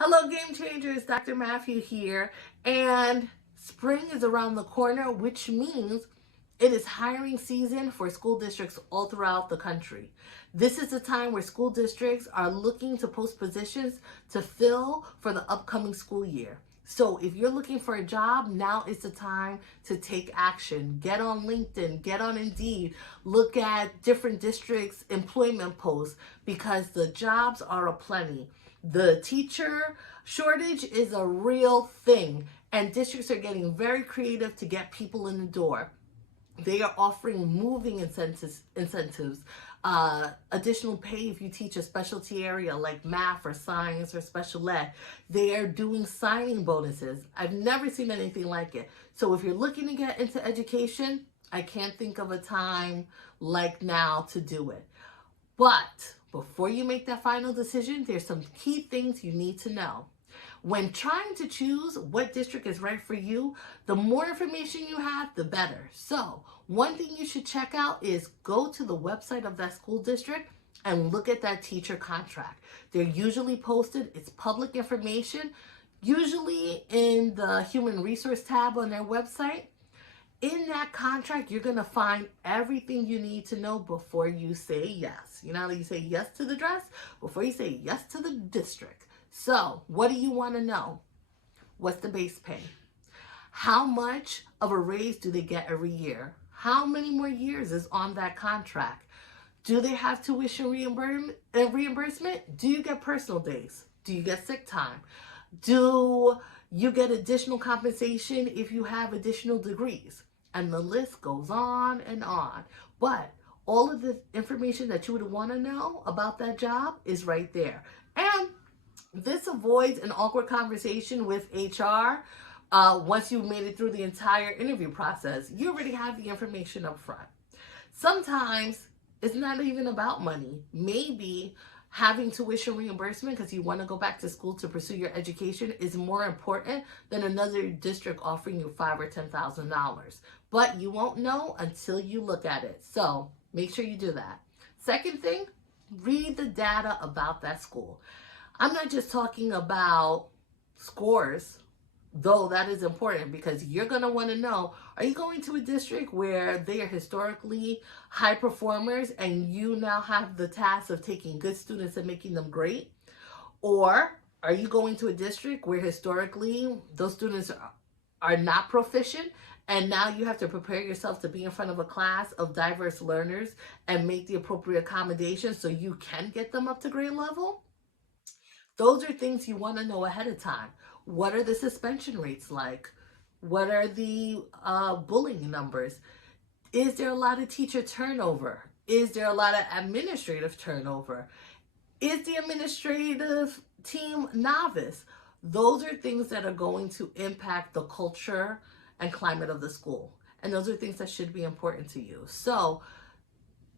Hello, Game Changers. Dr. Matthew here. And spring is around the corner, which means it is hiring season for school districts all throughout the country. This is the time where school districts are looking to post positions to fill for the upcoming school year. So if you're looking for a job, now is the time to take action. Get on LinkedIn, get on Indeed, look at different districts' employment posts because the jobs are aplenty. The teacher shortage is a real thing, and districts are getting very creative to get people in the door. They are offering moving incentives, additional pay if you teach a specialty area like math or science or special ed. They are doing signing bonuses. I've never seen anything like it. So if you're looking to get into education, I can't think of a time like now to do it. But before you make that final decision, there's some key things you need to know. When trying to choose what district is right for you, the more information you have, the better. So, one thing you should check out is go to the website of that school district and look at that teacher contract. They're usually posted, it's public information, usually in the human resource tab on their website. In that contract, you're going to find everything you need to know before you say yes. You know how you say yes to the dress? Before you say yes to the district. So, what do you want to know? What's the base pay? How much of a raise do they get every year? How many more years is on that contract? Do they have tuition reimbursement? Do you get personal days? Do you get sick time? Do you get additional compensation if you have additional degrees? And the list goes on and on. But all of the information that you would want to know about that job is right there. And this avoids an awkward conversation with HR once you've made it through the entire interview process. You already have the information up front. Sometimes it's not even about money. Maybe having tuition reimbursement because you want to go back to school to pursue your education is more important than another district offering you $5,000 or $10,000. But you won't know until you look at it. So make sure you do that. Second thing, read the data about that school. I'm not just talking about scores, though that is important because you're going to want to know, are you going to a district where they are historically high performers and you now have the task of taking good students and making them great? Or are you going to a district where historically those students are not proficient and now you have to prepare yourself to be in front of a class of diverse learners and make the appropriate accommodations so you can get them up to grade level? Those are things you want to know ahead of time. What are the suspension rates like? What are the bullying numbers? Is there a lot of teacher turnover? Is there a lot of administrative turnover? Is the administrative team novice? Those are things that are going to impact the culture and climate of the school. And those are things that should be important to you. So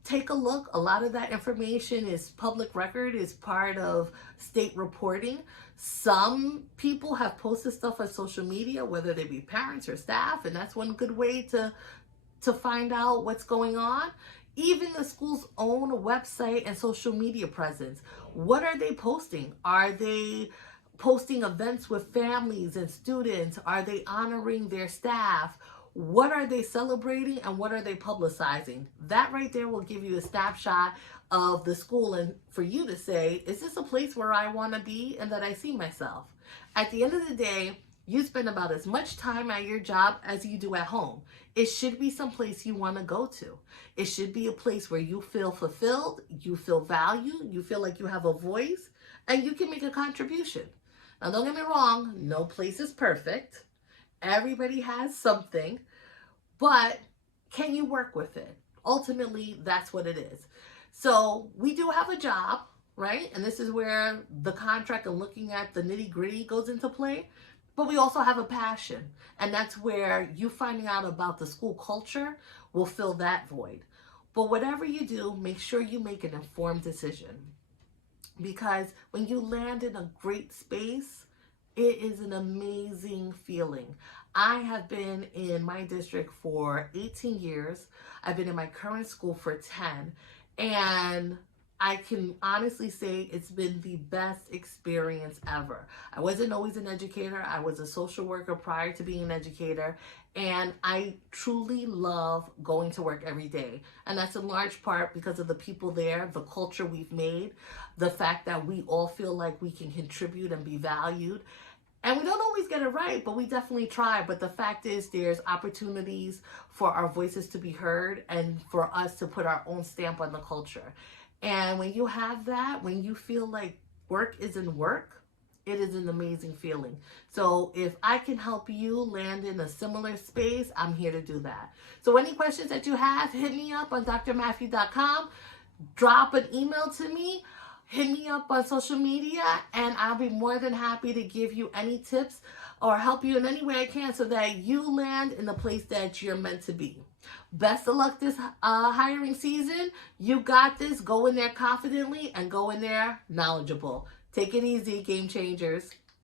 take a look. A lot of that information is public record, is part of state reporting. Some people have posted stuff on social media, whether they be parents or staff, and that's one good way to find out what's going on. Even the school's own website and social media presence. What are they posting? Are they posting events with families and students? Are they honoring their staff? What are they celebrating and what are they publicizing? That right there will give you a snapshot of the school and for you to say, is this a place where I want to be and that I see myself? At the end of the day, you spend about as much time at your job as you do at home. It should be someplace you want to go to. It should be a place where you feel fulfilled, you feel valued, you feel like you have a voice, and you can make a contribution. Now, don't get me wrong, no place is perfect. Everybody has something, but can you work with it? Ultimately, that's what it is. So we do have a job, right? And this is where the contract and looking at the nitty gritty goes into play. But we also have a passion. And that's where you finding out about the school culture will fill that void. But whatever you do, make sure you make an informed decision. Because when you land in a great space, it is an amazing feeling. I have been in my district for 18 years. I've been in my current school for 10. And I can honestly say it's been the best experience ever. I wasn't always an educator. I was a social worker prior to being an educator, and I truly love going to work every day. And that's in large part because of the people there, the culture we've made, the fact that we all feel like we can contribute and be valued. And we don't always get it right, but we definitely try. But the fact is, there's opportunities for our voices to be heard and for us to put our own stamp on the culture. And when you have that, when you feel like work isn't work, it is an amazing feeling. So if I can help you land in a similar space, I'm here to do that. So any questions that you have, hit me up on drmatthew.com, drop an email to me, hit me up on social media, and I'll be more than happy to give you any tips or help you in any way I can so that you land in the place that you're meant to be. Best of luck this hiring season. You got this. Go in there confidently and go in there knowledgeable. Take it easy, game changers.